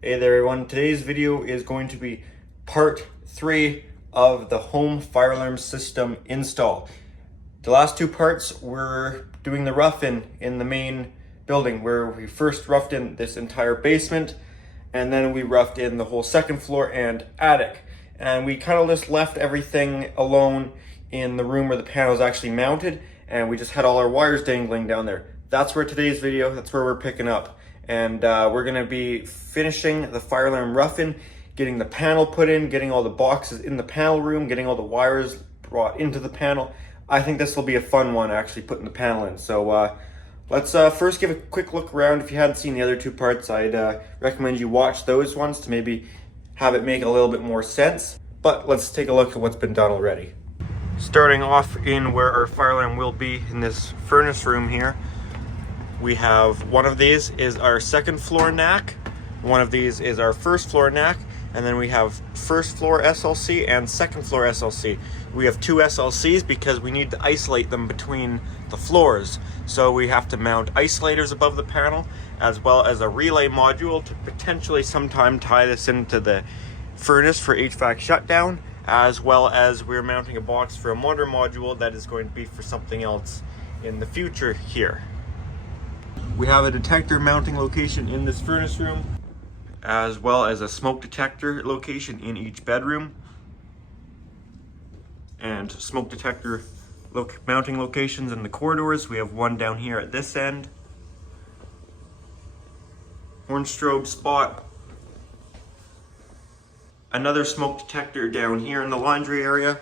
Hey there everyone, today's video is going to be part 3 of the home fire alarm system install. The last two parts were doing the rough-in in the main building, where we first roughed in this entire basement and then we roughed in the whole second floor and attic. And we kind of just left everything alone in the room where the panel is actually mounted, and we just had all our wires dangling down there. That's where today's video, that's where we're picking up. And we're gonna be finishing the fire alarm rough-in, getting the panel put in, getting all the boxes in the panel room, getting all the wires brought into the panel. I think this will be a fun one, actually putting the panel in. So let's first give a quick look around. If you hadn't seen the other two parts, I'd recommend you watch those ones to maybe have it make a little bit more sense. But let's take a look at what's been done already. Starting off in where our fire alarm will be, in this furnace room here, we have one of these is our second floor NAC, one of these is our first floor NAC, and then we have first floor SLC and second floor SLC. We have two SLCs because we need to isolate them between the floors. So we have to mount isolators above the panel, as well as a relay module to potentially sometime tie this into the furnace for HVAC shutdown, as well as we're mounting a box for a motor module that is going to be for something else in the future here. We have a detector mounting location in this furnace room, as well as a smoke detector location in each bedroom, and smoke detector mounting locations in the corridors. We have one down here at this end, horn strobe spot, another smoke detector down here in the laundry area,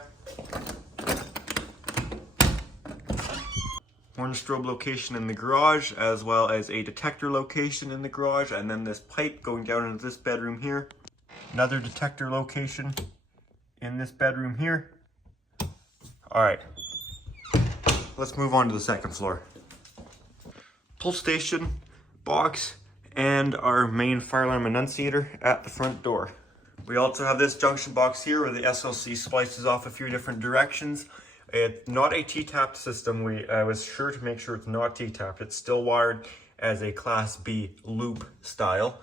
horn strobe location in the garage, as well as a detector location in the garage, and then this pipe going down into this bedroom here. Another detector location in this bedroom here. All right, let's move on to the second floor. Pull station, box, and our main fire alarm annunciator at the front door. We also have this junction box here where the SLC splices off a few different directions. It's not a T-tapped system. I was sure to make sure it's not T-tapped. It's still wired as a Class B loop style.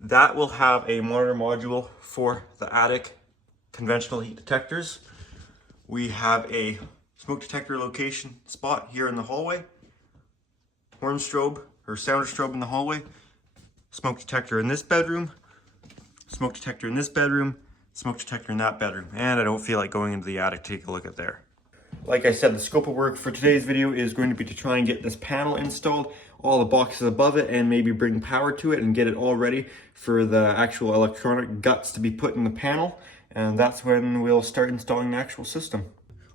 That will have a monitor module for the attic conventional heat detectors. We have a smoke detector location spot here in the hallway. Horn strobe or sounder strobe in the hallway. Smoke detector in this bedroom. Smoke detector in this bedroom. Smoke detector in that bedroom. And I don't feel like going into the attic to take a look at there. Like I said, the scope of work for today's video is going to be to try and get this panel installed, all the boxes above it, and maybe bring power to it and get it all ready for the actual electronic guts to be put in the panel. And that's when we'll start installing the actual system.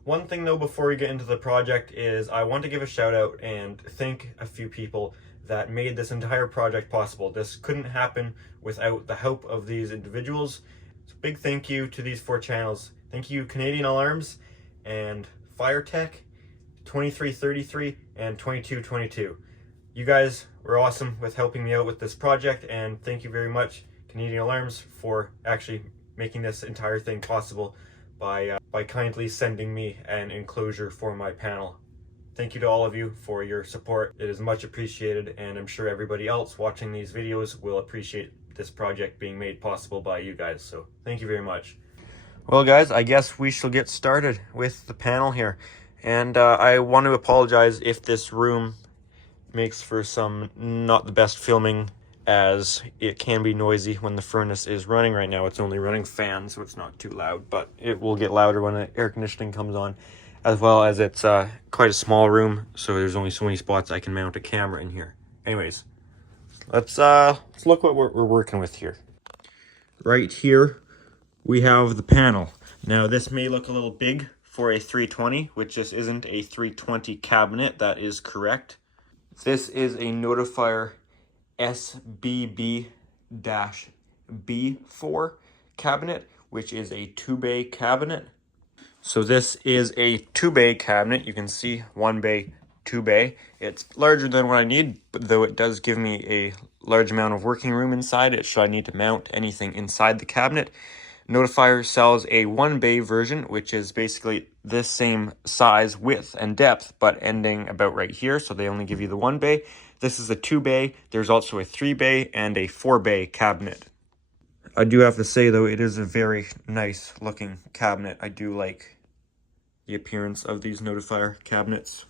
One thing though, before we get into the project, is I want to give a shout out and thank a few people that made this entire project possible. This couldn't happen without the help of these individuals. So big thank you to these 4 channels. Thank you Canadian Alarms and FireTech, 2333 and 2222. You guys were awesome with helping me out with this project, and thank you very much Canadian Alarms for actually making this entire thing possible by kindly sending me an enclosure for my panel. Thank you to all of you for your support. It is much appreciated, and I'm sure everybody else watching these videos will appreciate this project being made possible by you guys. So thank you very much. Well guys, I guess we shall get started with the panel here. And I want to apologize if this room makes for some not the best filming, as it can be noisy when the furnace is running. Right now it's only running fans, so it's not too loud, but it will get louder when the air conditioning comes on, as well as it's quite a small room, so there's only so many spots I can mount a camera in here. Anyways, let's look what we're working with here. Right here we have the panel. Now this may look a little big for a 320, which just isn't a 320 cabinet. That is correct. This is a Notifier SBB-B4 cabinet, which is a 2-bay cabinet. So this is a 2-bay cabinet. You can see 1-bay, 2-bay. It's larger than what I need, but though it does give me a large amount of working room inside it should I need to mount anything inside the cabinet. Notifier sells a 1-bay version, which is basically this same size, width, and depth, but ending about right here, so they only give you the 1-bay. This is a 2-bay. There's also a 3-bay and a 4-bay cabinet. I do have to say though, it is a very nice looking cabinet. I do like the appearance of these Notifier cabinets.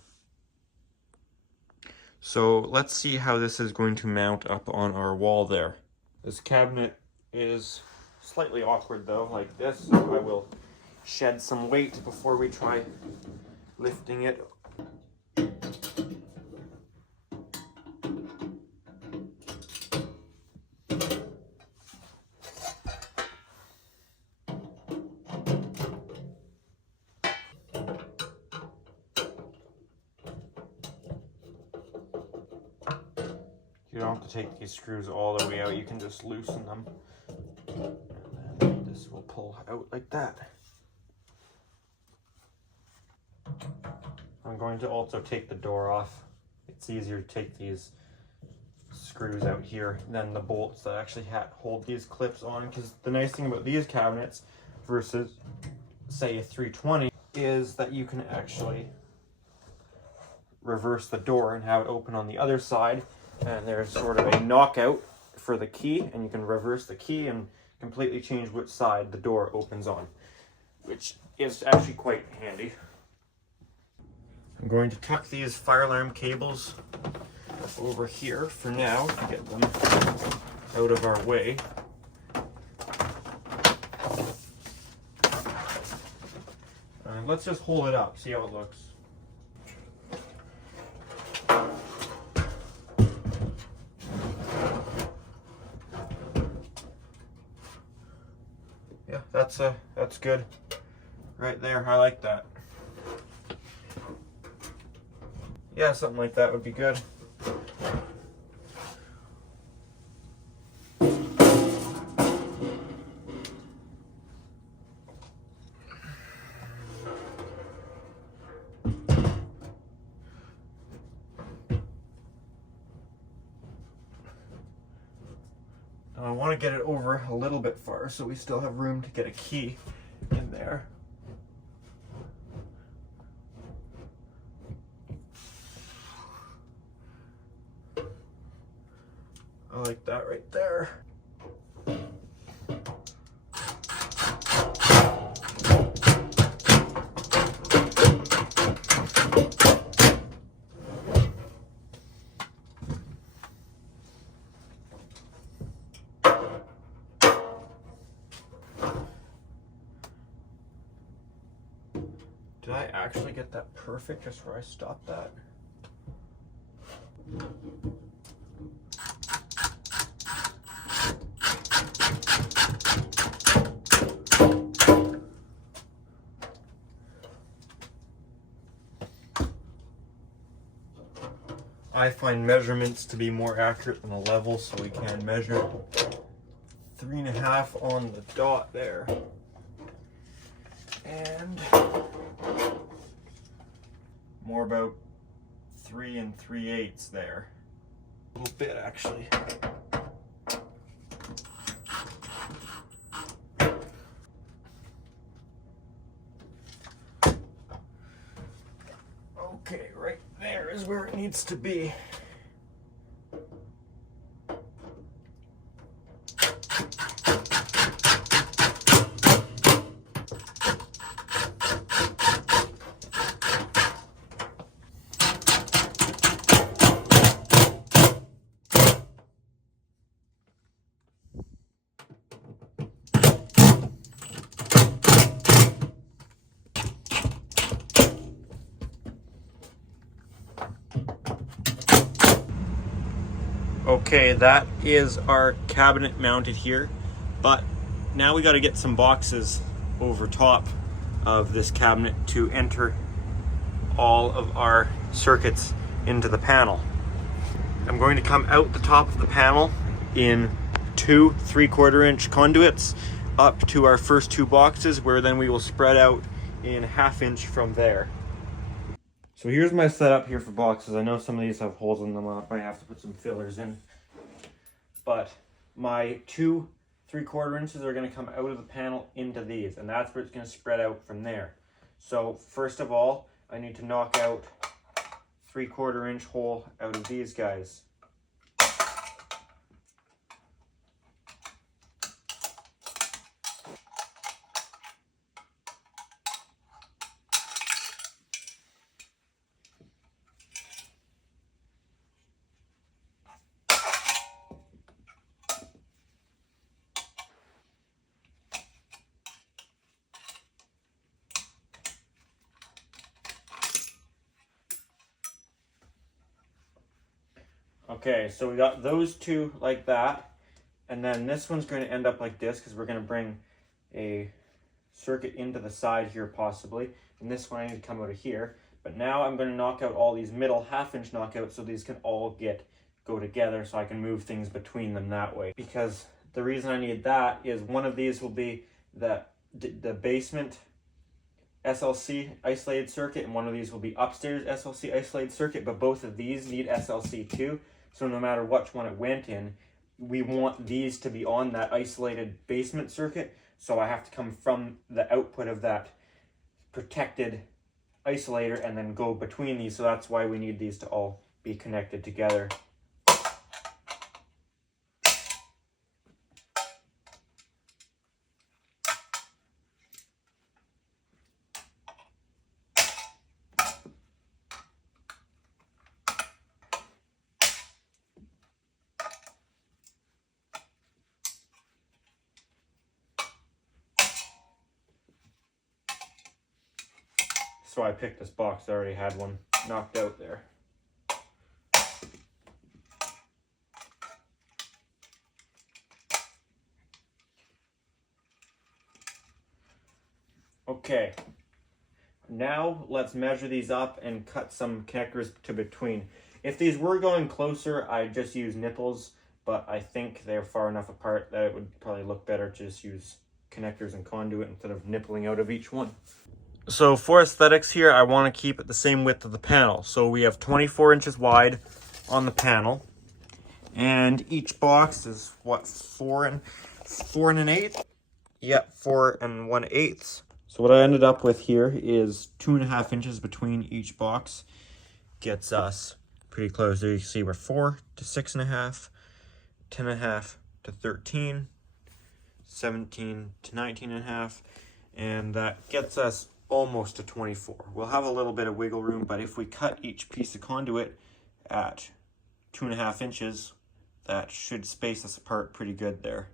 So let's see how this is going to mount up on our wall there. This cabinet is slightly awkward though, like this, so I will shed some weight before we try lifting it. You don't have to take these screws all the way out, you can just loosen them. And then this will pull out like that. I'm going to also take the door off. It's easier to take these screws out here than the bolts that actually hold these clips on, because the nice thing about these cabinets versus say a 320 is that you can actually reverse the door and have it open on the other side, and there's sort of a knockout for the key, and you can reverse the key and completely change which side the door opens on, which is actually quite handy. I'm going to tuck these fire alarm cables over here for now to get them out of our way. And let's just hold it up, see how it looks. Yeah, that's good right there. I like that. Yeah, something like that would be good. I want to get it over a little bit far so we still have room to get a key in there. I like that right there. Did I actually get that perfect just where I stopped that? I find measurements to be more accurate than a level, so we can measure 3.5 on the dot there. And more about 3 3/8 there. A little bit actually. Okay, right there is where it needs to be. Okay, that is our cabinet mounted here, but now we got to get some boxes over top of this cabinet to enter all of our circuits into the panel. I'm going to come out the top of the panel in 2 3/4 inch conduits up to our first 2 boxes, where then we will spread out in 1/2 inch from there. So here's my setup here for boxes. I know some of these have holes in them. I might have to put some fillers in. But my 2 3/4 inches are going to come out of the panel into these, and that's where it's going to spread out from there. So first of all, I need to knock out 3/4 inch hole out of these guys. Okay, so we got those two like that, and then this one's going to end up like this because we're going to bring a circuit into the side here possibly, and this one I need to come out of here. But now I'm going to knock out all these middle 1/2 inch knockouts so these can all go together so I can move things between them that way. Because the reason I need that is one of these will be the basement SLC isolated circuit, and one of these will be upstairs SLC isolated circuit, but both of these need SLC too. So no matter which one it went in, we want these to be on that isolated basement circuit. So I have to come from the output of that protected isolator and then go between these. So that's why we need these to all be connected together. So I picked this box. I already had one knocked out there. Okay, now let's measure these up and cut some connectors to between. If these were going closer, I'd just use nipples, but I think they're far enough apart that it would probably look better to just use connectors and conduit instead of nippling out of each one. So for aesthetics here, I want to keep it the same width of the panel. So we have 24 inches wide on the panel, and each box is what, 4 1/8? Yep, 4 1/8. So what I ended up with here is 2.5 inches between each box. Gets us pretty close. There you can see we're 4 to 6.5, 10.5 to 13, 17 to 19.5, and that gets us almost to 24. We'll have a little bit of wiggle room, but if we cut each piece of conduit at 2.5 inches, that should space us apart pretty good there.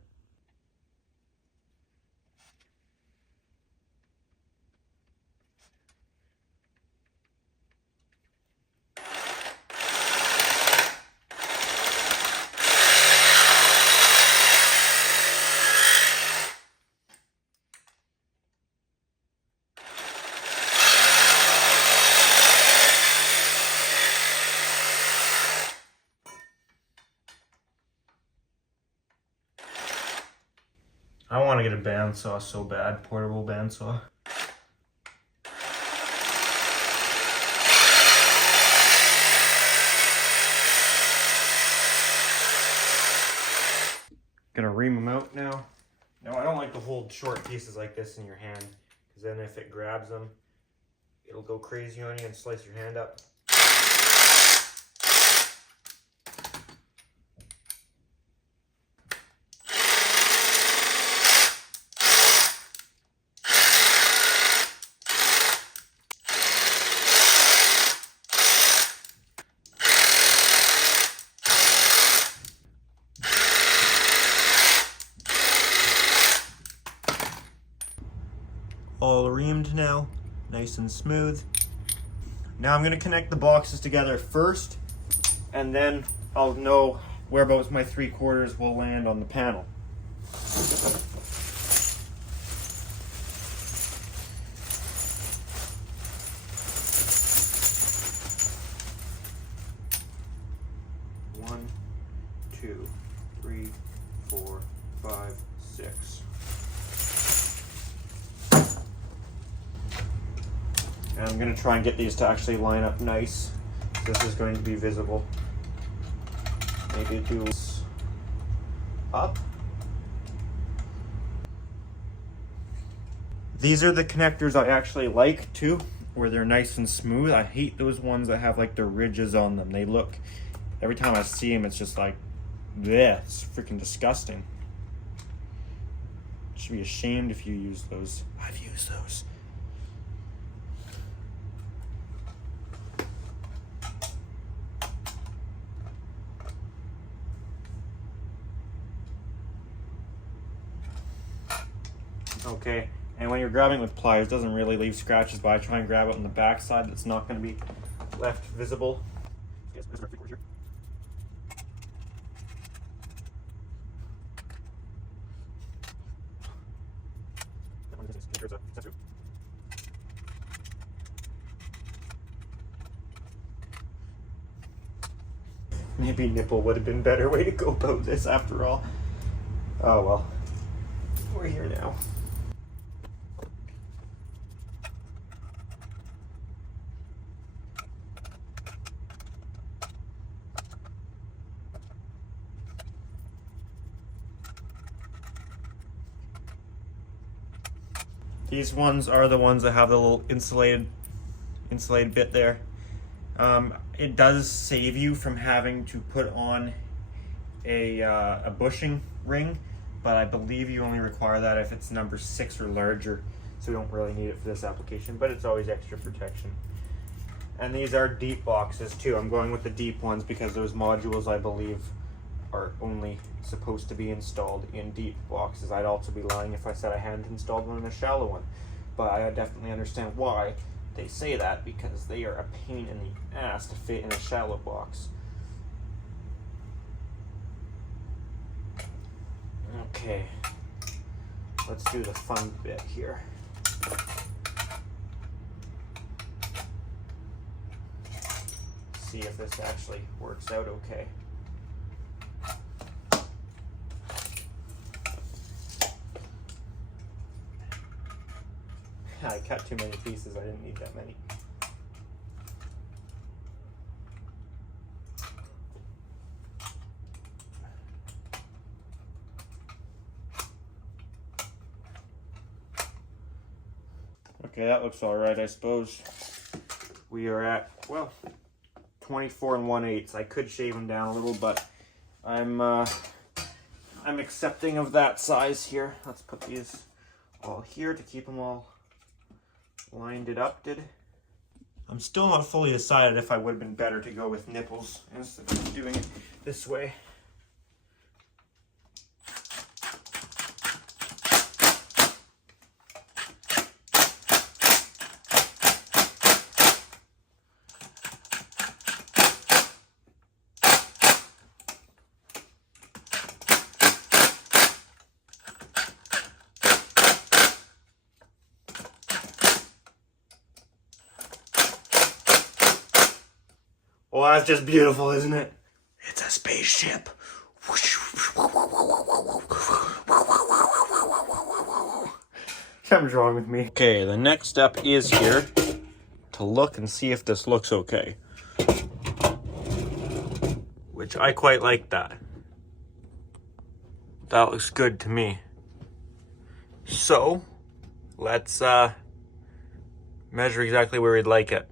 I want to get a bandsaw so bad, portable bandsaw. Gonna ream them out now. Now I don't like to hold short pieces like this in your hand, because then if it grabs them, it'll go crazy on you and slice your hand up. All reamed now, nice and smooth. Now I'm gonna connect the boxes together first, and then I'll know whereabouts my 3/4 will land on the panel. One, 2, 3, 4, 5, 6. And I'm going to try and get these to actually line up nice. This is going to be visible. Maybe do this up. These are the connectors I actually like too. where they're nice and smooth. I hate those ones that have like the ridges on them. They look, every time I see them, it's just like, bleh, it's freaking disgusting. You should be ashamed if you use those. I've used those. Okay, and when you're grabbing with pliers, it doesn't really leave scratches, but I try and grab it on the back side that's not going to be left visible. Maybe nipple would have been a better way to go about this after all. Oh well, we're here now. These ones are the ones that have the little insulated bit there. It does save you from having to put on a bushing ring, but I believe you only require that if it's number 6 or larger, so we don't really need it for this application, but it's always extra protection. And these are deep boxes too. I'm going with the deep ones because those modules, I believe, are only supposed to be installed in deep boxes. I'd also be lying if I said I hadn't installed one in a shallow one, but I definitely understand why they say that, because they are a pain in the ass to fit in a shallow box. Okay, let's do the fun bit here. See if this actually works out okay. I cut too many pieces, I didn't need that many. Okay, that looks all right, I suppose. We are at, well, 24 1/8. I could shave them down a little, but I'm accepting of that size here. Let's put these all here to keep them all lined it up. I'm still not fully decided if I would have been better to go with nipples instead of doing it this way. Well, that's just beautiful, isn't it? It's a spaceship. Something's wrong with me. Okay, the next step is here to look and see if this looks okay. Which I quite like that. That looks good to me. So, let's measure exactly where we'd like it.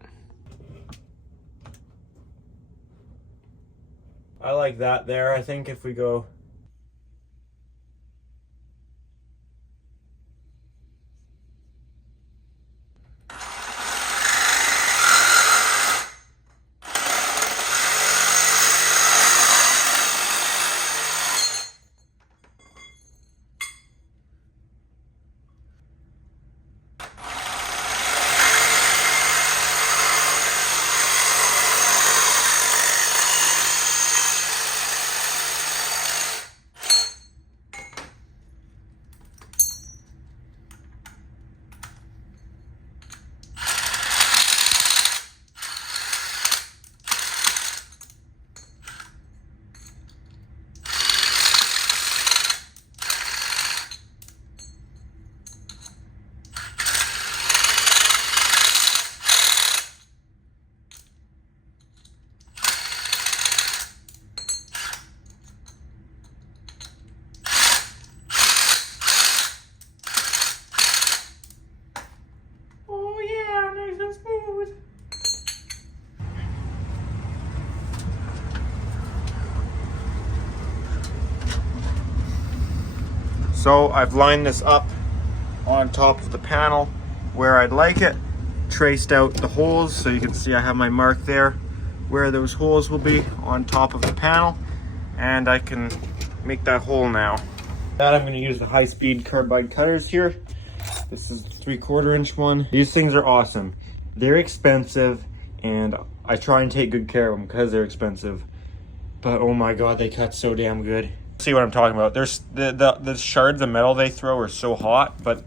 I like that there. I think if we go So I've lined this up on top of the panel where I'd like it, traced out the holes so you can see I have my mark there where those holes will be on top of the panel, and I can make that hole now. That I'm going to use the high-speed carbide cutters here. This is the 3/4 inch one. These things are awesome. They're expensive and I try and take good care of them because they're expensive, but oh my god, they cut so damn good. See what I'm talking about? There's the shards of metal they throw are so hot, but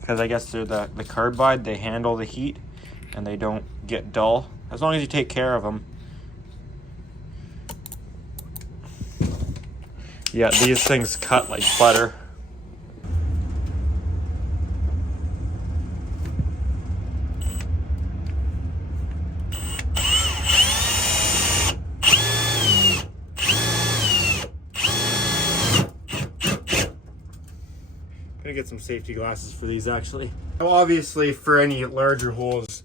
because I guess they're the carbide, they handle the heat and they don't get dull as long as you take care of them. Yeah, these things cut like butter. Gonna get some safety glasses for these actually. Obviously, for any larger holes,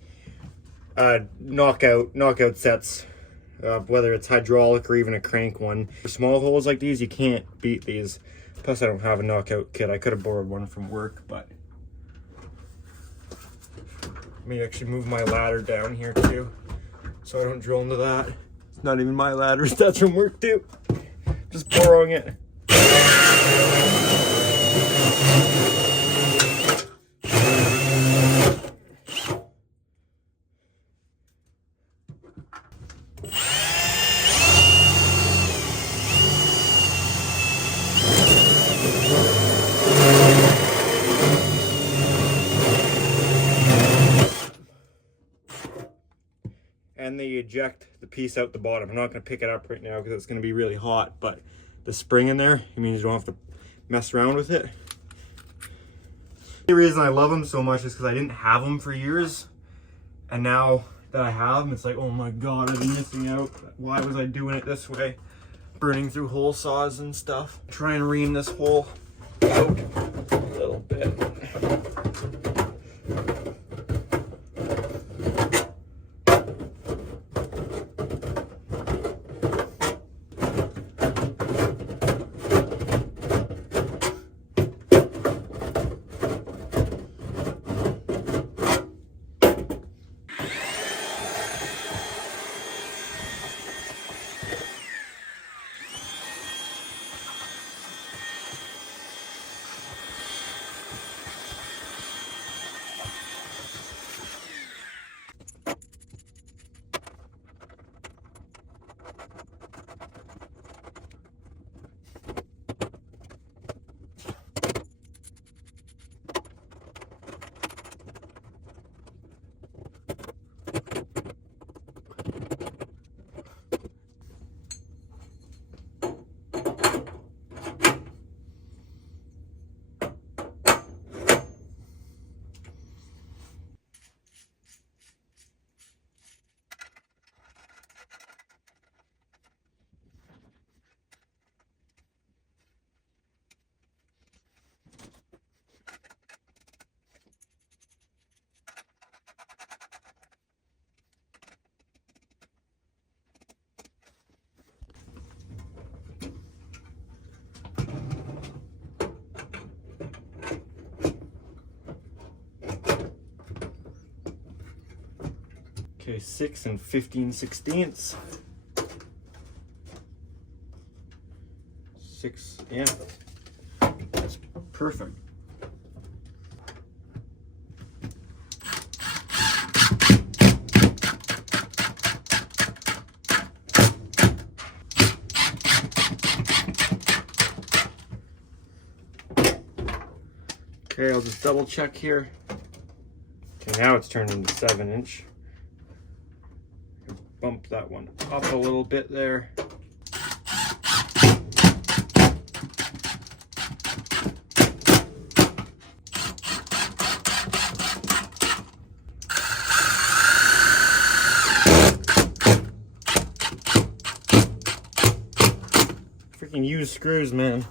knockout sets, whether it's hydraulic or even a crank one. For small holes like these, you can't beat these. Plus, I don't have a knockout kit. I could have borrowed one from work, but let me actually move my ladder down here too, so I don't drill into that. It's not even my ladder. That's from work too. Just borrowing it. And they eject the piece out the bottom. I'm not going to pick it up right now because it's going to be really hot, but the spring in there, it means you don't have to mess around with it. The reason I love them so much is because I didn't have them for years, and now that I have them, it's like, oh my god, I've been missing out. Why was I doing it this way? Burning through hole saws and stuff. Try and ream this hole out a little bit. Okay, 6 15/16. 6, yeah, that's perfect. Okay, I'll just double check here. Okay, now it's turned into 7-inch. Bump that one up a little bit there. Freaking used screws, man.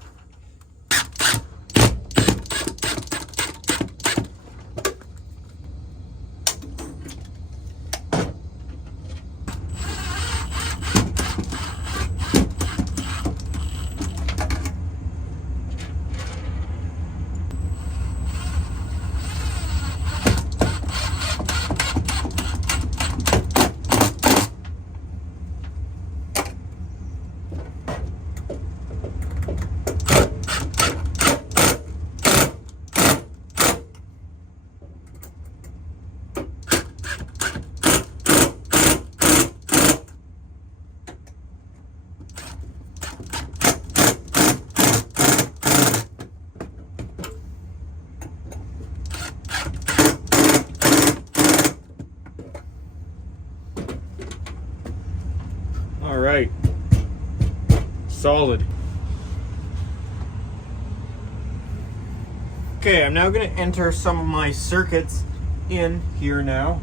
solid. Okay, I'm now going to enter some of my circuits in here now.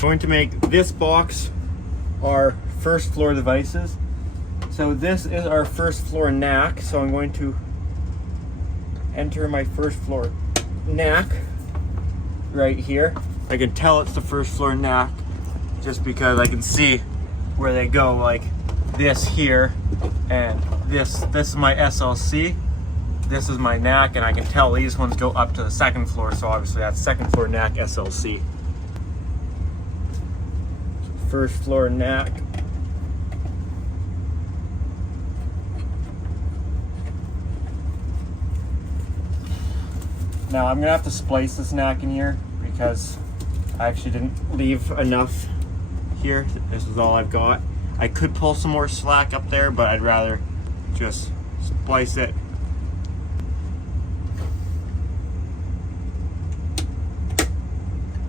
Going to make this box our first floor devices. So this is our first floor NAC. So I'm going to enter my first floor NAC right here. I can tell it's the first floor NAC just because I can see where they go, like this here, and this is my SLC. This is my NAC, and I can tell these ones go up to the second floor. So obviously that's second floor NAC SLC. First floor NAC. Now I'm gonna have to splice this NAC in here because I actually didn't leave enough here. This is all I've got. I could pull some more slack up there, but I'd rather just splice it.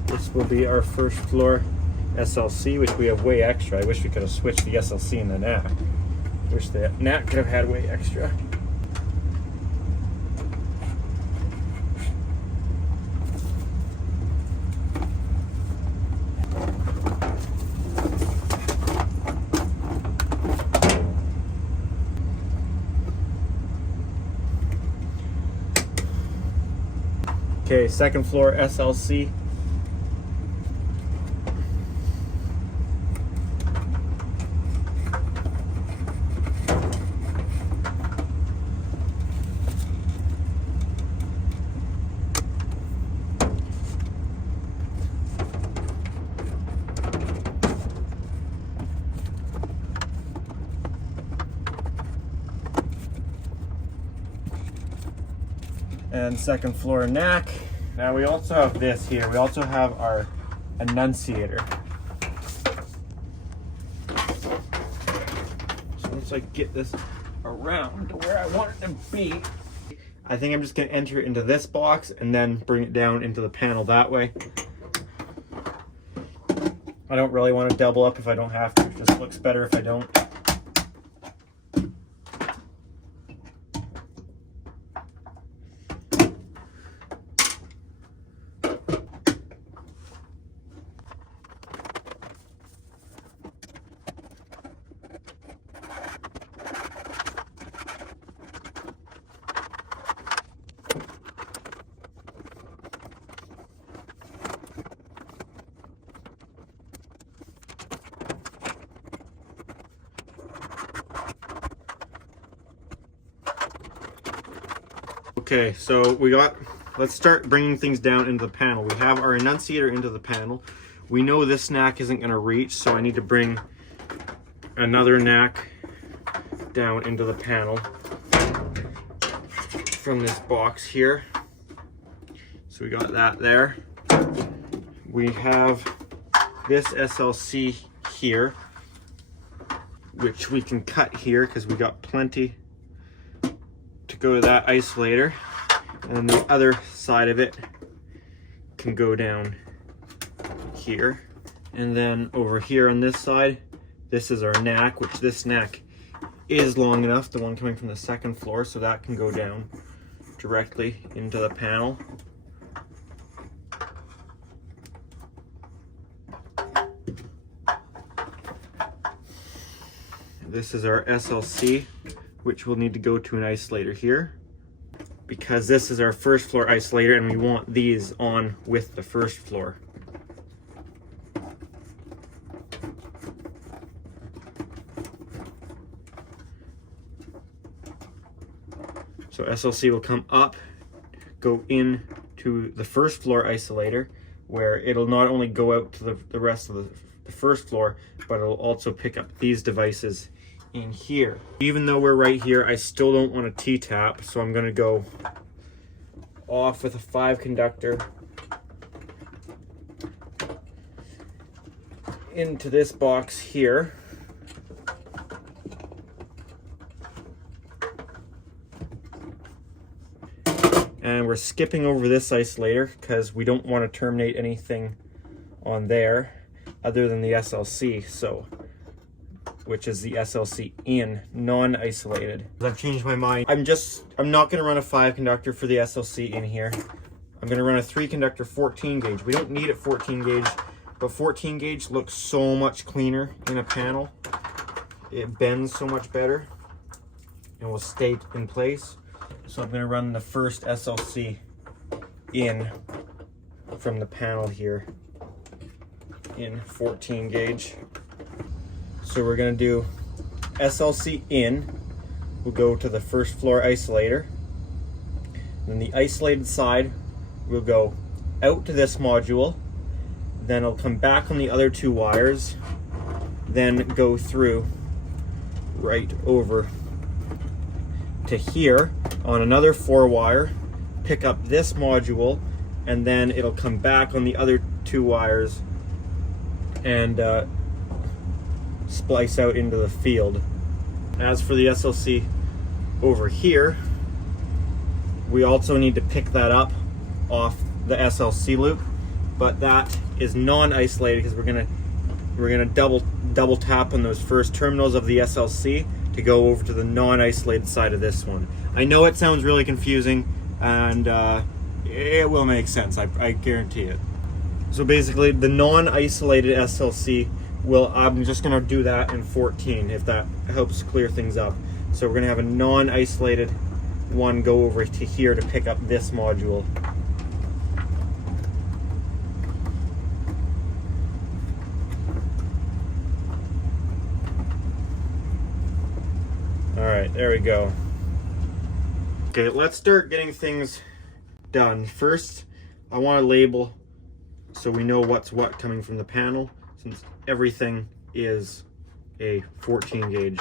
This will be our first floor SLC, which we have way extra. I wish we could have switched the SLC and the NAC. Wish the NAC could have had way extra. Okay, second floor SLC. And second floor NAC. Now we also have this here. We also have our annunciator. So once I get this around to where I want it to be, I think I'm just gonna enter it into this box and then bring it down into the panel that way. I don't really want to double up if I don't have to. It just looks better if I don't. Okay, so let's start bringing things down into the panel. We have our annunciator into the panel. We know this NAC isn't going to reach, so I need to bring another NAC down into the panel from this box here. So we got that there. We have this SLC here, which we can cut here because we got plenty to go to that isolator, and then the other side of it can go down here. And then over here on this side, this is our NAC, which this NAC is long enough, the one coming from the second floor, so that can go down directly into the panel. This is our SLC, which will need to go to an isolator here, because this is our first floor isolator and we want these on with the first floor. So SLC will come up, go in to the first floor isolator, where it'll not only go out to the rest of the first floor, but it'll also pick up these devices in here. Even though we're right here, I still don't want a T-tap, so I'm gonna go off with a 5 conductor into this box here. And we're skipping over this isolator because we don't want to terminate anything on there other than the SLC, so which is the SLC in, non-isolated. I've changed my mind. I'm not going to run a 5 conductor for the SLC in here. I'm going to run a 3 conductor 14 gauge. We don't need it 14 gauge, but 14 gauge looks so much cleaner in a panel. It bends so much better and will stay in place. So I'm going to run the first SLC in from the panel here in 14 gauge. So we're going to do SLC in, we'll go to the first floor isolator. Then the isolated side will go out to this module, then it'll come back on the other 2 wires, then go through right over to here on another 4 wire, pick up this module, and then it'll come back on the other 2 wires and splice out into the field. As for the SLC over here, we also need to pick that up off the SLC loop, but that is non-isolated because we're gonna double tap on those first terminals of the SLC to go over to the non-isolated side of this one. I know it sounds really confusing, and it will make sense, I guarantee it. So basically the non-isolated SLC I'm just gonna do that in 14 if that helps clear things up. So we're gonna have a non-isolated one go over to here to pick up this module. All right, there we go. Okay, let's start getting things done. First, I want to label so we know what's what coming from the panel, since everything is a 14 gauge.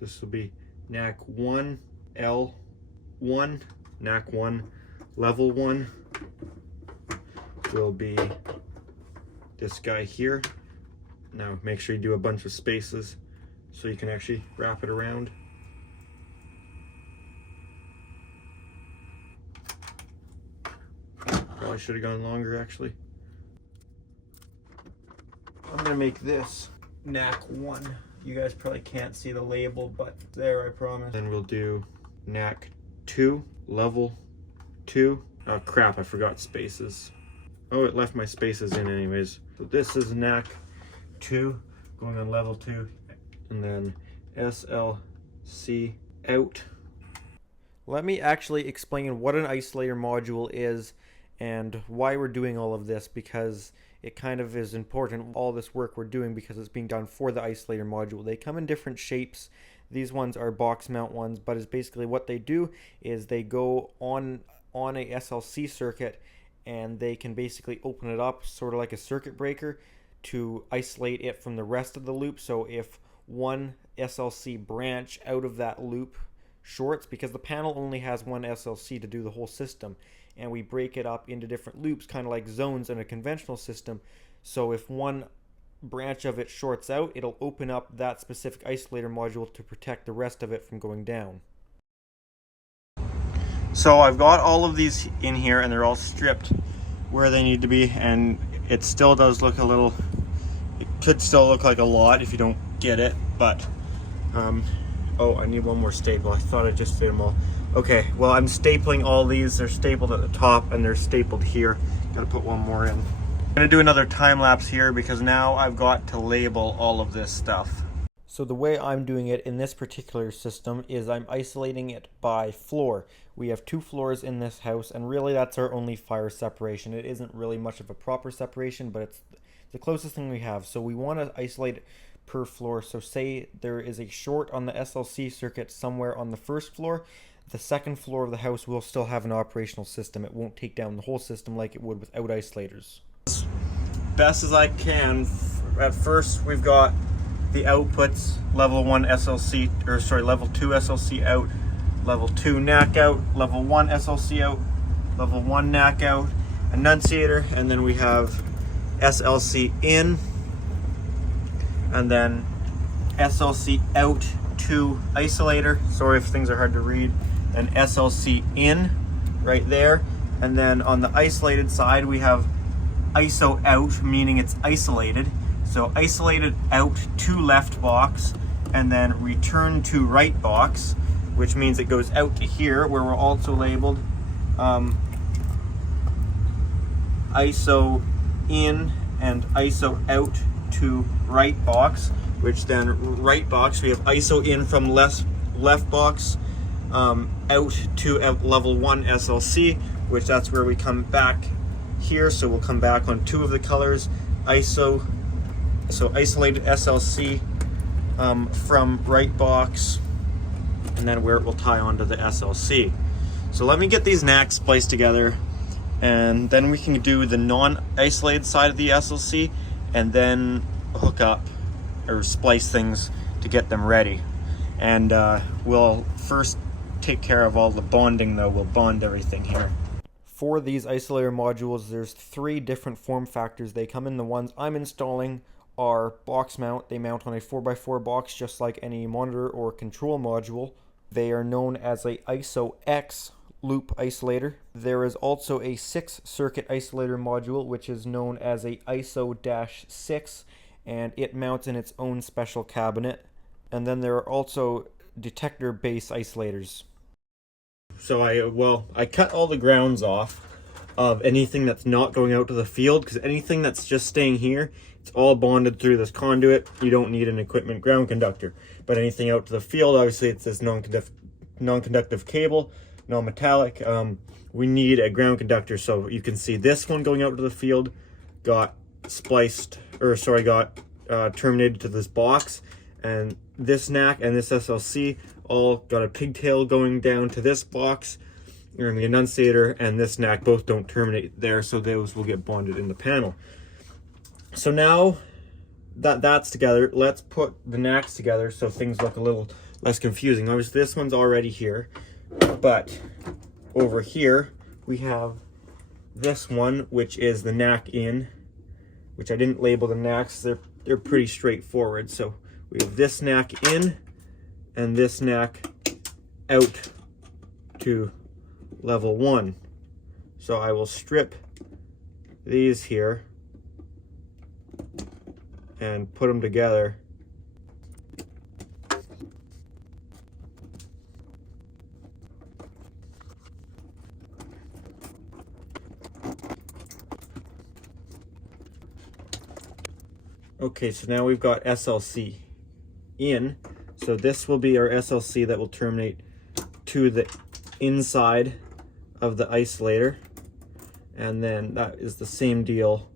This will be NAC 1, L1, NAC 1, level 1 will be this guy here. Now make sure you do a bunch of spaces so you can actually wrap it around. Probably should have gone longer actually. I'm gonna make this NAC 1. You guys probably can't see the label, but there, I promise. Then we'll do NAC 2, level 2. Oh crap, I forgot spaces. Oh, it left my spaces in anyways. So this is NAC 2, going on level 2, and then SLC out. Let me actually explain what an isolator module is and why we're doing all of this, because it kind of is important, all this work we're doing, because it's being done for the isolator module. They come in different shapes. These ones are box mount ones, but it's basically what they do is they go on a SLC circuit, and they can basically open it up sort of like a circuit breaker to isolate it from the rest of the loop. So if one SLC branch out of that loop shorts, because the panel only has one SLC to do the whole system, and we break it up into different loops, kind of like zones in a conventional system. So if one branch of it shorts out, it'll open up that specific isolator module to protect the rest of it from going down. So I've got all of these in here, and they're all stripped where they need to be, and it still does look a little, it could still look like a lot if you don't get it, but oh, I need one more staple. I thought I just fit them all. Okay, well, I'm stapling all these. They're stapled at the top and they're stapled here. Gotta put one more in. I'm gonna do another time lapse here because now I've got to label all of this stuff. So the way I'm doing it in this particular system is I'm isolating it by floor. We have 2 floors in this house, and really that's our only fire separation. It isn't really much of a proper separation, but it's the closest thing we have. So we want to isolate it per floor. So say there is a short on the SLC circuit somewhere on the first floor, the second floor of the house will still have an operational system. It won't take down the whole system like it would without isolators. As best as I can, at first we've got the outputs, level 1 SLC, or sorry, level 2 SLC out, level 2 NAC out, level 1 SLC out, level 1 NAC out, enunciator, and then we have SLC in, and then SLC out to isolator. Sorry if things are hard to read. And SLC in right there. And then on the isolated side, we have ISO out, meaning it's isolated. So isolated out to left box, and then return to right box, which means it goes out to here, where we're also labeled ISO in and ISO out to right box, which then right box, we have ISO in from left box out to level 1 SLC, which that's where we come back here. So we'll come back on 2 of the colors, so isolated SLC from right box, and then where it will tie onto the SLC. So let me get these NACs spliced together, and then we can do the non-isolated side of the SLC, and then hook up or splice things to get them ready. And we'll first take care of all the bonding though. We'll bond everything here. For these isolator modules, there's 3 different form factors they come in. The ones I'm installing are box mount. They mount on a 4x4 box just like any monitor or control module. They are known as a ISO X loop isolator. There is also a 6-circuit isolator module, which is known as a ISO-6, and it mounts in its own special cabinet. And then there are also detector base isolators. So I cut all the grounds off of anything that's not going out to the field, because anything that's just staying here, it's all bonded through this conduit. You don't need an equipment ground conductor. But anything out to the field, obviously it's this non-conductive cable, non-metallic. We need a ground conductor. So you can see this one going out to the field got terminated to this box, and this NAC and this SLC all got a pigtail going down to this box, and the enunciator and this NAC both don't terminate there, so those will get bonded in the panel. So now that that's together, let's put the NACs together so things look a little less confusing. Obviously this one's already here, but over here we have this one, which is the NAC in, which I didn't label the NACs. They're pretty straightforward. So we have this NAC in and this NAC out to level 1. So I will strip these here and put them together. Okay, so now we've got SLC in. So this will be our SLC that will terminate to the inside of the isolator. And then that is the same deal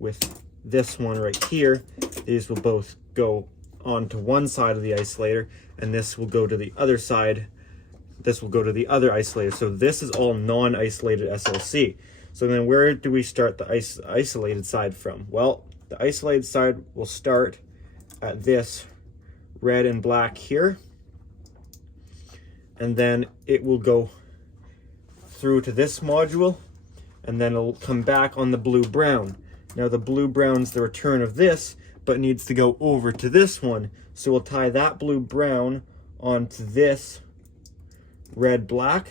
with this one right here. These will both go onto one side of the isolator, and this will go to the other side. This will go to the other isolator. So this is all non-isolated SLC. So then where do we start the isolated side from? Well, the isolated side will start at this red and black here, and then it will go through to this module, and then it'll come back on the blue-brown. Now the blue-brown's the return of this, but needs to go over to this one. So we'll tie that blue-brown onto this red-black.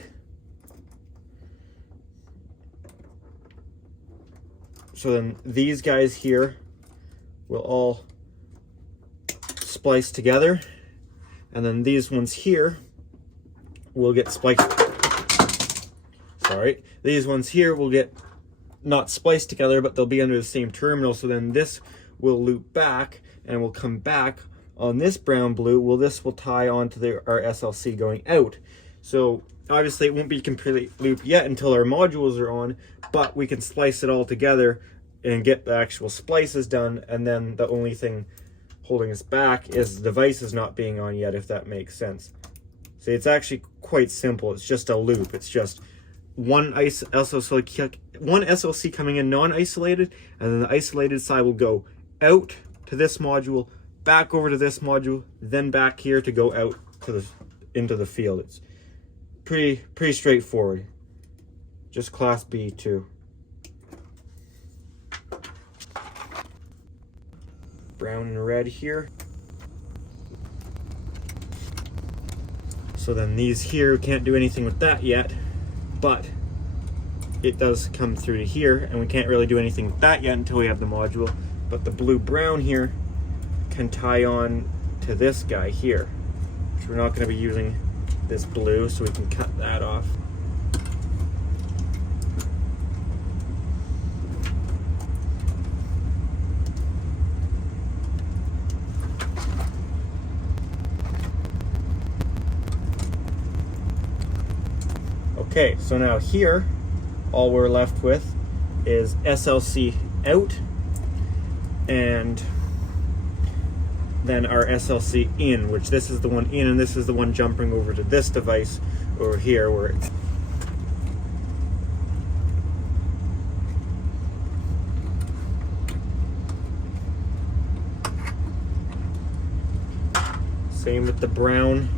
So then these guys here will all splice together, and then these ones here will get spliced. Sorry, these ones here will get not spliced together, but they'll be under the same terminal. So then this will loop back and will come back on this brown blue. Well, this will tie onto our SLC going out. So obviously it won't be completely looped yet until our modules are on, but we can splice it all together and get the actual splices done. And then the only thing holding us back is the devices not being on yet, if that makes sense. See, it's actually quite simple. It's just a loop. It's just one SLC coming in non-isolated, and then the isolated side will go out to this module, back over to this module, then back here to go out to the into the field. It's pretty straightforward. Just class B too. Brown and red here. So then these here, can't do anything with that yet, but it does come through to here, and we can't really do anything with that yet until we have the module. But the blue-brown here can tie on to this guy here, which we're not going to be using this blue, so we can cut that off. Okay, so now here, all we're left with is SLC out, and then our SLC in, which this is the one in, and this is the one jumping over to this device over here where it's same with the brown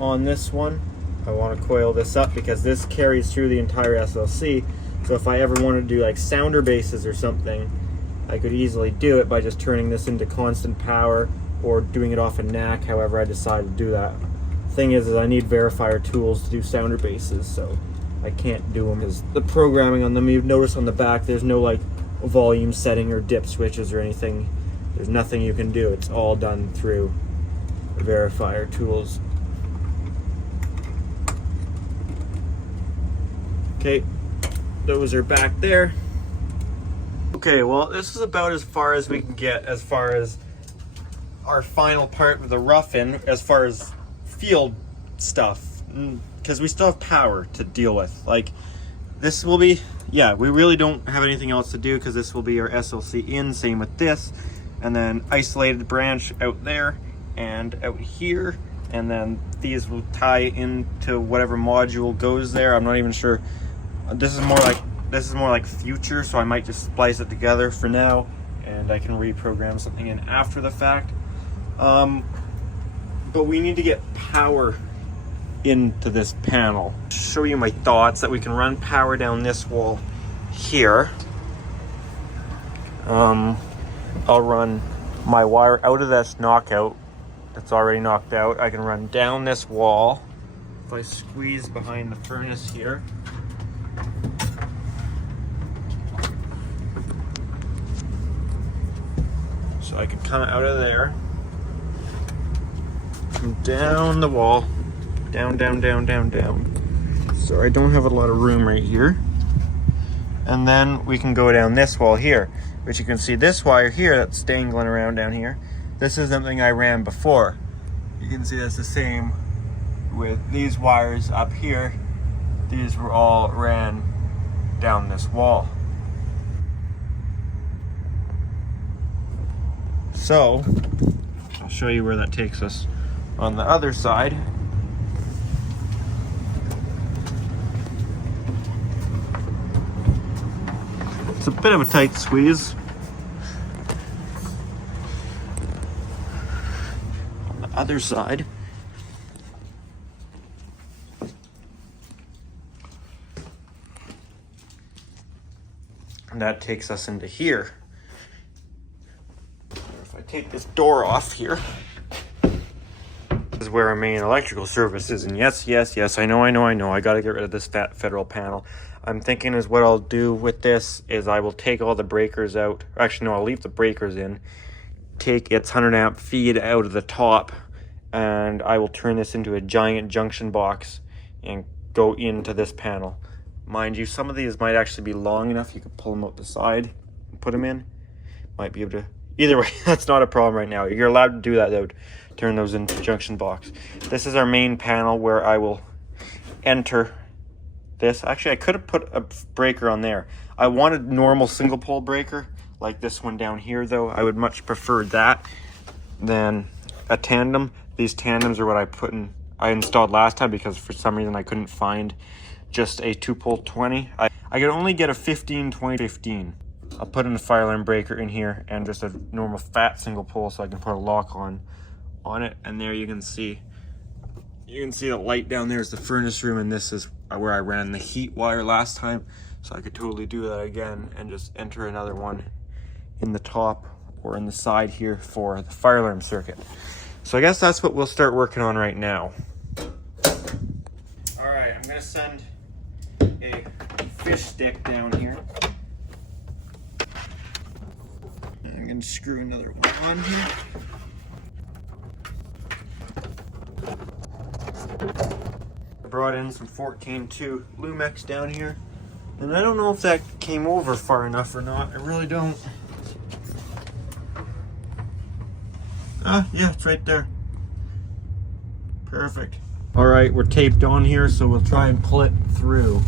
on this one. I want to coil this up because this carries through the entire SLC. So if I ever wanted to do like sounder bases or something, I could easily do it by just turning this into constant power or doing it off a NAC, however I decide to do that. Thing is I need verifier tools to do sounder bases, so I can't do them because the programming on them, you've noticed on the back, there's no like volume setting or dip switches or anything. There's nothing you can do. It's all done through verifier tools. Okay, those are back there. Okay, well, this is about as far as we can get as far as our final part with the rough-in, as far as field stuff, because we still have power to deal with. Like, this will be, yeah, we really don't have anything else to do because this will be our SLC in, same with this, and then isolated branch out there and out here, and then these will tie into whatever module goes there. I'm not even sure. This is more like future, so I might just splice it together for now, and I can reprogram something in after the fact. But we need to get power into this panel. Show you my thoughts that we can run power down this wall here. I'll run my wire out of this knockout that's already knocked out. I can run down this wall. If I squeeze behind the furnace here, so I can come out of there, come down the wall, down. So I don't have a lot of room right here. And then we can go down this wall here, which you can see this wire here that's dangling around down here. This is something I ran before. You can see that's the same with these wires up here. These were all ran down this wall. So, I'll show you where that takes us on the other side. It's a bit of a tight squeeze. On the other side, and that takes us into here. If I take this door off here, this is where our main electrical service is. And yes, I know, I gotta get rid of this fat federal panel. I'm thinking is what I'll do with this is I will take all the breakers out. Actually, no, I'll leave the breakers in. Take its 100 amp feed out of the top, and I will turn this into a giant junction box and go into this panel. Mind you, some of these might actually be long enough you could pull them out the side and put them in. Might be able to, either way, that's not a problem right now. You're allowed to do that though, turn those into junction box. This is our main panel where I will enter this. Actually, I could have put a breaker on there. I wanted normal single pole breaker like this one down here though. I would much prefer that than a tandem. These tandems are what I installed last time because for some reason I couldn't find just a 2-pole 20. I could only get a 15, 20, 15. I'll put in a fire alarm breaker in here and just a normal fat single pole so I can put a lock on it. And there you can see the light down there is the furnace room, and this is where I ran the heat wire last time. So I could totally do that again and just enter another one in the top or in the side here for the fire alarm circuit. So I guess that's what we'll start working on right now. All right, I'm gonna send a fish stick down here. I'm gonna screw another one on here. I brought in some 14.2 Lumex down here, and I don't know if that came over far enough or not. I really don't. Ah, yeah, it's right there. Perfect. All right, we're taped on here, so we'll try and pull it through.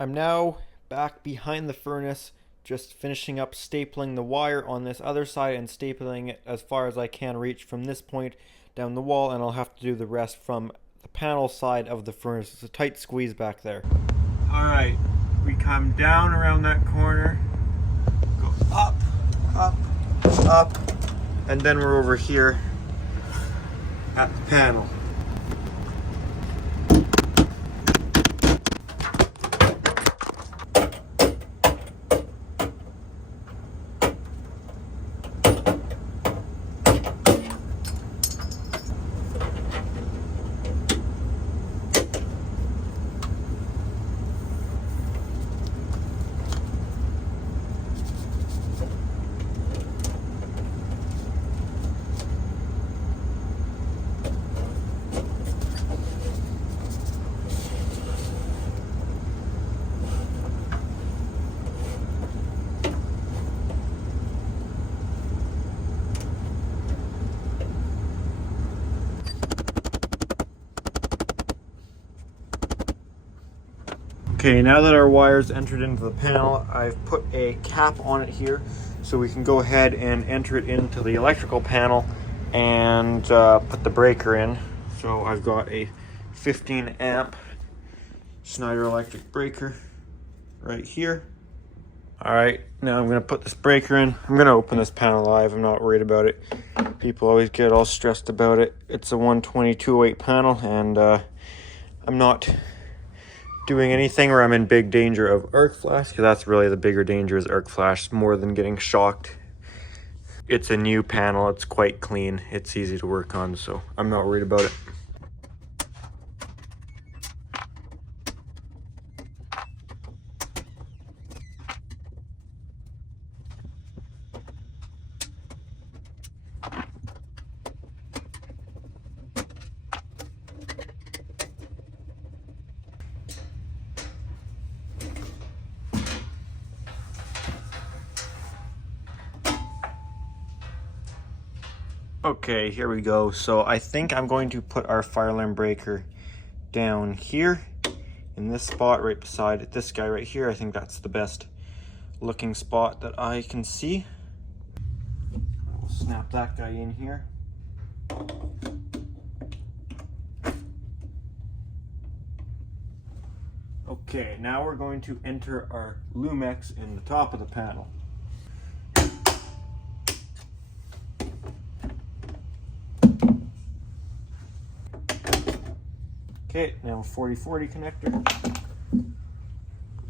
I'm now back behind the furnace, just finishing up stapling the wire on this other side and stapling it as far as I can reach from this point down the wall, and I'll have to do the rest from the panel side of the furnace. It's a tight squeeze back there. Alright, we come down around that corner, go up, up, up, and then we're over here at the panel. Okay, now that our wire's entered into the panel, I've put a cap on it here so we can go ahead and enter it into the electrical panel and put the breaker in. So I've got a 15 amp Schneider electric breaker right here. All right, now I'm gonna put this breaker in. I'm gonna open this panel live, I'm not worried about it. People always get all stressed about it. It's a 120/208 panel, and I'm not doing anything where I'm in big danger of arc flash, because that's really the bigger danger, is arc flash, more than getting shocked. It's a new panel, it's quite clean, it's easy to work on, so I'm not worried about it. Okay, here we go. So I think I'm going to put our fire alarm breaker down here in this spot right beside this guy right here. I think that's the best looking spot that I can see. We'll snap that guy in here. Okay, now we're going to enter our Lumex in the top of the panel. Okay, now 40/40 connector.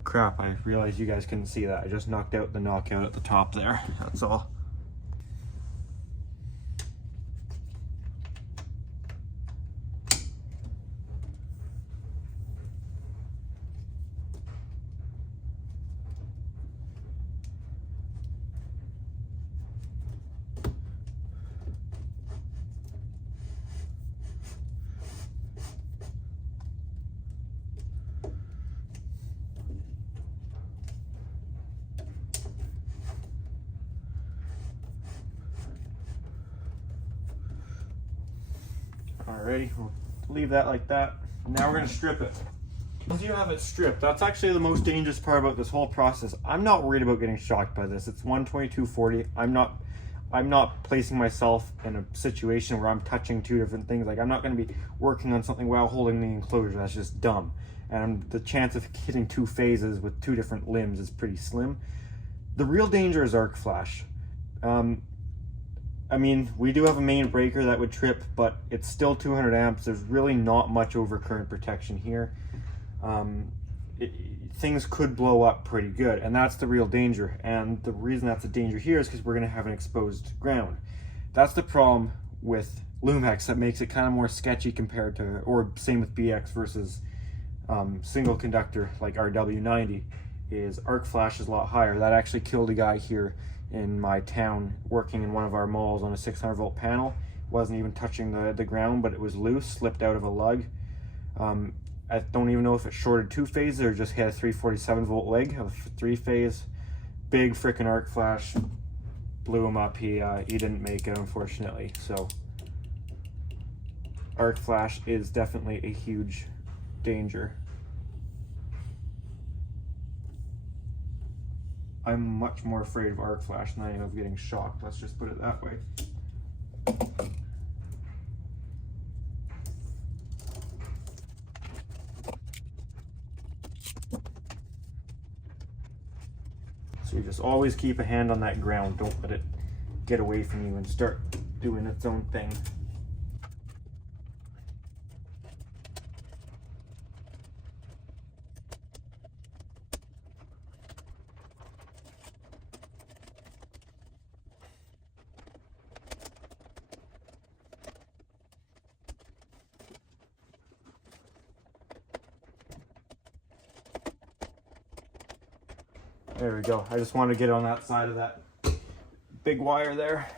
Crap, I realized you guys couldn't see that. I just knocked out the knockout at the top there, that's all. Alrighty, we'll leave that like that. Now we're gonna strip it. Once you have it stripped, that's actually the most dangerous part about this whole process. I'm not worried about getting shocked by this. It's 122/40. I'm not placing myself in a situation where I'm touching two different things. Like, I'm not going to be working on something while holding the enclosure. That's just dumb. And the chance of hitting two phases with two different limbs is pretty slim. The real danger is arc flash. I mean, we do have a main breaker that would trip, but it's still 200 amps. There's really not much overcurrent protection here. Things could blow up pretty good, and that's the real danger. And the reason that's a danger here is because we're going to have an exposed ground. That's the problem with Lumhex that makes it kind of more sketchy compared to, or same with BX versus single conductor like our W90, is arc flash is a lot higher. That actually killed a guy here in my town working in one of our malls on a 600 volt panel. Wasn't even touching the ground, but it was loose, slipped out of a lug. I don't even know if it shorted two phases or just hit a 347 volt leg of three phase. Big frickin' arc flash, blew him up. He didn't make it, unfortunately. So arc flash is definitely a huge danger. I'm much more afraid of arc flash than I am of getting shocked. Let's just put it that way. So you just always keep a hand on that ground. Don't let it get away from you and start doing its own thing. There we go. I just wanted to get on that side of that big wire there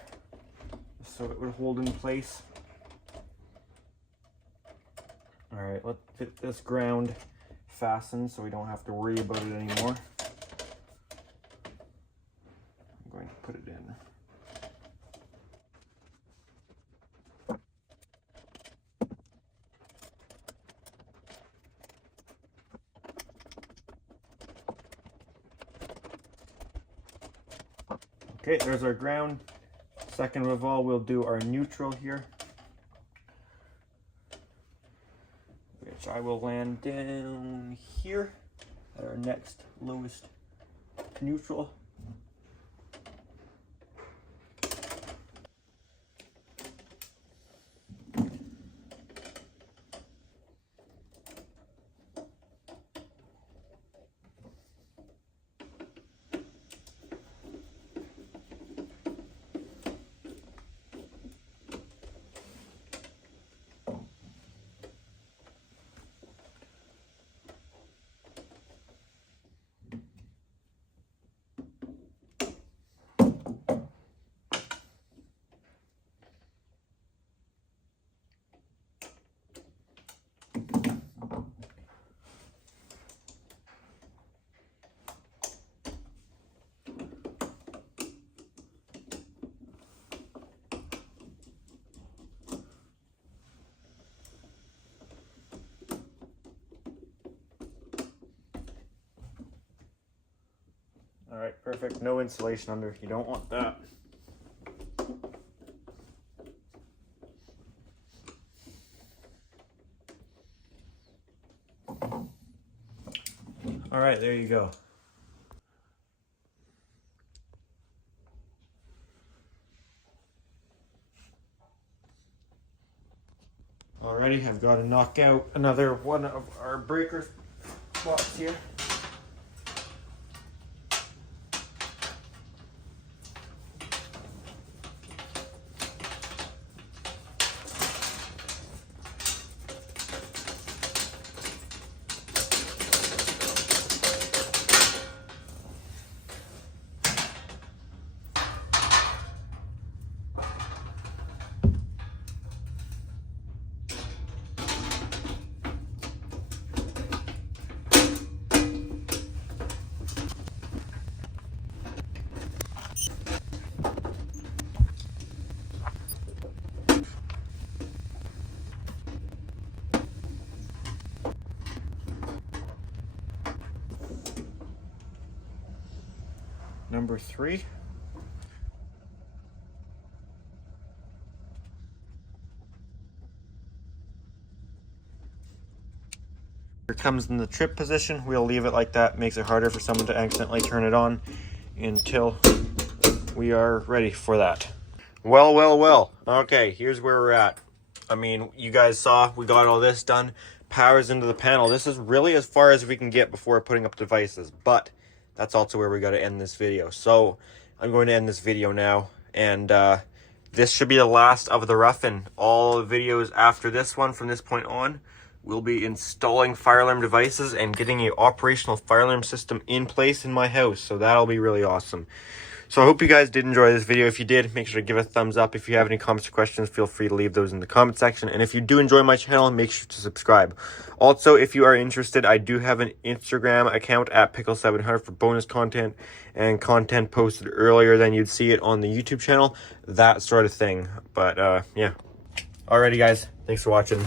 so it would hold in place. All right, let's get this ground fastened so we don't have to worry about it anymore. I'm going to put it in. Okay, there's our ground. Second of all, we'll do our neutral here, which I will land down here at our next lowest neutral. All right, perfect. No insulation under. You don't want that. All right, there you go. Alrighty, I've got to knock out another one of our breaker spots here. number 3. Here comes in the trip position. We'll leave it like that. Makes it harder for someone to accidentally turn it on until we are ready for that. Well. Okay, here's where we're at. I mean, you guys saw we got all this done. Powers into the panel. This is really as far as we can get before putting up devices, but that's also where we got to end this video. So I'm going to end this video now, and this should be the last of the rough-in. All the videos after this one from this point on will be installing fire alarm devices and getting an operational fire alarm system in place in my house. So that'll be really awesome. So I hope you guys did enjoy this video. If you did, make sure to give it a thumbs up. If you have any comments or questions, feel free to leave those in the comment section. And if you do enjoy my channel, make sure to subscribe. Also, if you are interested, I do have an Instagram account at Pickle700 for bonus content and content posted earlier than you'd see it on the YouTube channel, that sort of thing. But yeah. Alrighty guys, thanks for watching.